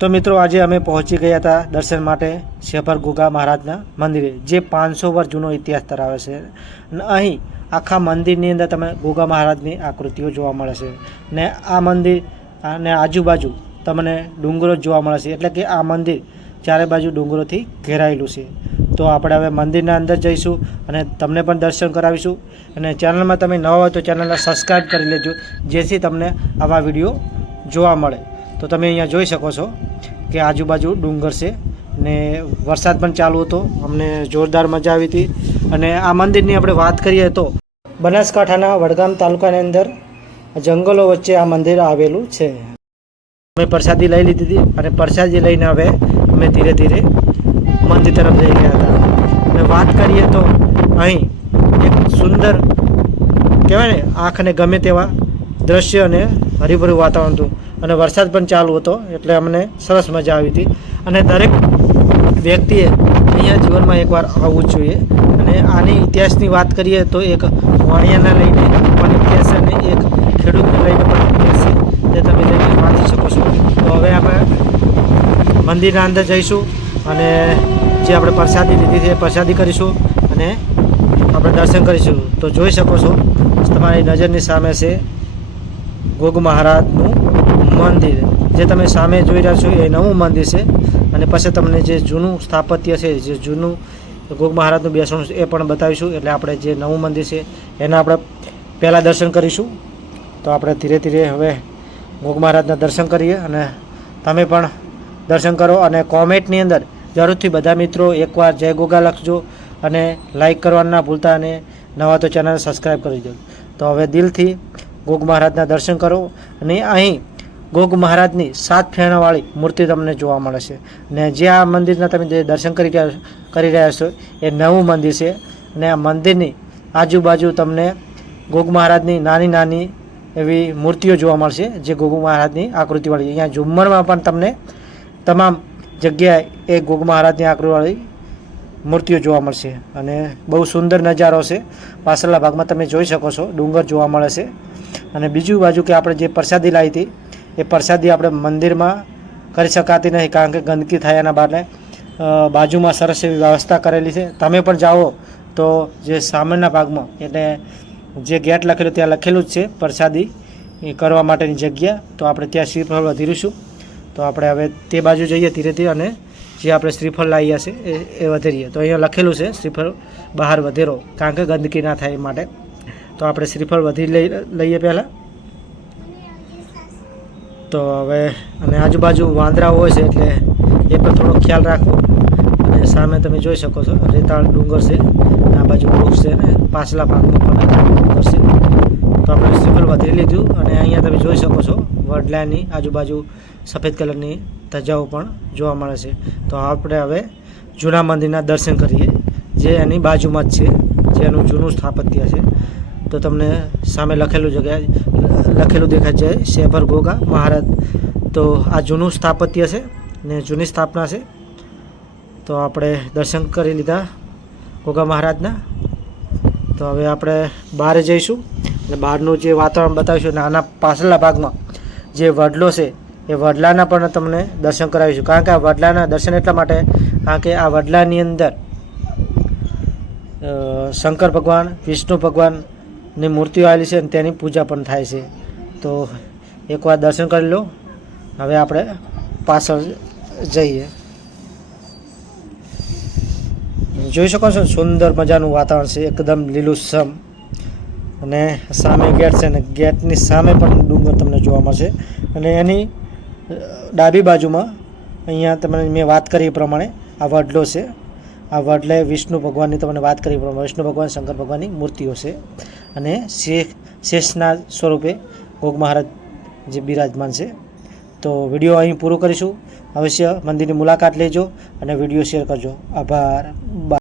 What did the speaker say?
તો મિત્રો, આજે અમે પહોંચી ગયા હતા દર્શન માટે શેફર ગુગા મહારાજના મંદિરે, જે પાંચસો વર્ષ જૂનો ઇતિહાસ ધરાવે છે. અને અહીં આખા મંદિરની અંદર તમે ગુગા મહારાજની આકૃતિઓ જોવા મળે છે. ને આ મંદિર અને આજુબાજુ તમને ડુંગરો જોવા મળે છે. એટલે કે આ મંદિર ચારે બાજુ ડુંગરોથી ઘેરાયેલું છે. તો આપણે હવે મંદિરના અંદર જઈશું અને તમને પણ દર્શન કરાવીશું. અને ચેનલમાં તમે નવા હોય તો ચેનલને સબસ્ક્રાઈબ કરી લેજો, જેથી તમને આવા વીડિયો જોવા મળે. તો તમે અહીંયા જોઈ શકો છો. કે આજુબાજુ ડુંગર છે ને વરસાદ પણ ચાલુ હતો. અમને જોરદાર મજા આવી હતી. અને આ મંદિરની આપણે વાત કરીએ તો બનાસકાંઠાના વડગામ તાલુકાની અંદર જંગલો વચ્ચે આ મંદિર આવેલું છે. અમે પ્રસાદી લઈ લીધી હતી અને પ્રસાદી લઈને હવે અમે ધીરે ધીરે મંદિર તરફ જઈ ગયા હતા. અને વાત કરીએ તો અહીં એક સુંદર કહેવાય ને, આંખને ગમે તેવા દ્રશ્ય અને હરીભર્યું વાતાવરણ હતું. અને વરસાદ પણ ચાલુ હતો, એટલે અમને સરસ મજા આવી હતી. અને દરેક વ્યક્તિએ અહીંયા જીવનમાં એકવાર આવવું જોઈએ. અને આની ઇતિહાસની વાત કરીએ તો એક વાણિયાને લઈને પણ ઇતિહાસ અને એક ખેડૂતને લઈને પણ ઇતિહાસ છે, તે તમે જઈને વાંચી શકો છો. તો હવે આપણે મંદિરના અંદર જઈશું અને જે આપણે પ્રસાદી લીધી છે એ પ્રસાદી કરીશું અને આપણે દર્શન કરીશું. તો જોઈ શકો છો, તમારી નજરની સામે છે ગોગ મહારાજનું મંદિર. જે તમે સામે જોઈ રહ્યા છો એ નવું મંદિર છે. અને પછી તમને જે જૂનું સ્થાપત્ય છે, જે જૂનું ગોગ મહારાજનું બેસણું એ પણ બતાવીશું. એટલે આપણે જે નવું મંદિર છે, એના આપણે પહેલાં દર્શન કરીશું. તો આપણે ધીરે ધીરે હવે ગોગ મહારાજના દર્શન કરીએ અને તમે પણ દર્શન કરો અને કોમેન્ટની અંદર જરૂરથી બધા મિત્રો એકવાર જય ગોગા લખજો અને લાઈક કરવાનું ભૂલતા અને નવા તો ચેનલ સબસ્ક્રાઈબ કરી દો તો હવે દિલથી ગોગ મહારાજના દર્શન કરો અને અહીં ગોગ મહારાજની સાત ફેણાવાળી મૂર્તિ તમને જોવા મળે છે. ને જે આ મંદિરના તમે જે દર્શન કરી રહ્યા કરી રહ્યા છો, એ નવું મંદિર છે. અને આ મંદિરની આજુબાજુ તમને ગોગ મહારાજની નાની નાની એવી મૂર્તિઓ જોવા મળશે, જે ગોગ મહારાજની આકૃતિવાળી અહીંયા ઝુમ્મરમાં પણ તમને તમામ જગ્યાએ એ ગોગ મહારાજની આકૃતિવાળી મૂર્તિઓ જોવા મળશે. અને બહુ સુંદર નજારો છે. પાછળના ભાગમાં તમે જોઈ શકો છો, ડુંગર જોવા મળે છે. અને બીજું બાજુ કે આપણે જે પ્રસાદી લાવી હતી, એ પ્રસાદી આપણે મંદિરમાં કરી શકાતી નહીં કારણ કે ગંદકી થાય એના બાદ બાજુમાં સરસ એવી વ્યવસ્થા કરેલી છે. તમે પણ જાઓ તો જે સામેના ભાગમાં, એટલે જે ગેટ લખેલું ત્યાં લખેલું જ છે પ્રસાદી કરવા માટેની જગ્યા. તો આપણે ત્યાં શ્રીફળ વધીરીશું. તો આપણે હવે તે બાજુ જઈએ ધીરે ધીરે અને જે આપણે શ્રીફળ લાવ્યા છે એ વધેરીએ તો અહીંયા લખેલું છે, શ્રીફળ બહાર વધેરો કારણ કે ગંદકી ના થાય એ માટે. તો આપણે શ્રીફળ વધી લઈ લઈએ પહેલાં. તો હવે અને આજુબાજુ વાંદરા હોય છે એટલે એ પણ થોડો ખ્યાલ રાખવો. અને સામે તમે જોઈ શકો છો, રેતાળ ડુંગર છે, આ બાજુ વૃક્ષ છે ને, પાછલા ભાગમાં પણ ડુંગર છે. તો આપણે શ્રીફળ વધી લીધું અને અહીંયા તમે જોઈ શકો છો, વડલાની આજુબાજુ સફેદ કલરની ધજાઓ પણ જોવા મળે છે. તો આપણે હવે જૂના મંદિરના દર્શન કરીએ, જે એની બાજુમાં જ છે, જે એનું જૂનું સ્થાપત્ય છે. તો તમને સામે લખેલું જગ્યા લખેલું દેખાય છે શેફર ગોગા મહારાજ. તો આ જૂનું સ્થાપત્ય છે ને જૂની સ્થાપના છે. તો આપણે દર્શન કરી લીધા ગોગા મહારાજના. તો હવે આપણે બહાર જઈશું. અને બહારનું જે વાતાવરણ બતાવીશું અને આના પાછળના ભાગમાં જે વડલો છે, એ વડલાના પણ તમને દર્શન કરાવીશું. કારણ કે આ વડલાના દર્શન એટલા માટે, કારણ કે આ વડલાની અંદર શંકર ભગવાન, વિષ્ણુ ભગવાનની મૂર્તિઓ આવેલી છે અને તેની પૂજા પણ થાય છે. તો એકવાર દર્શન કરી લો. હવે આપણે પાછળ જઈએ. જોઈ શકો છો સુંદર મજાનું વાતાવરણ છે, એકદમ લીલુંછમ. અને સામે ગેટ છે ને ગેટની સામે પણ ડુંગર તમને જોવા મળશે. અને એની ડાબી બાજુમાં અહીંયા તમને મેં વાત કરી એ પ્રમાણે આ વડલો છે. આ વડલે વિષ્ણુ ભગવાનની તમને વાત કરી પ્રમાણે, વિષ્ણુ ભગવાન, શંકર ભગવાનની મૂર્તિઓ છે. અને શેખ, શેષના સ્વરૂપે ગોગ મહારાજ જે બિરાજમાન છે. તો વીડિયો અહીં પૂરો કરીશું. અવશ્ય મંદિરની મુલાકાત લેજો અને વીડિયો શેર કરજો. આભાર.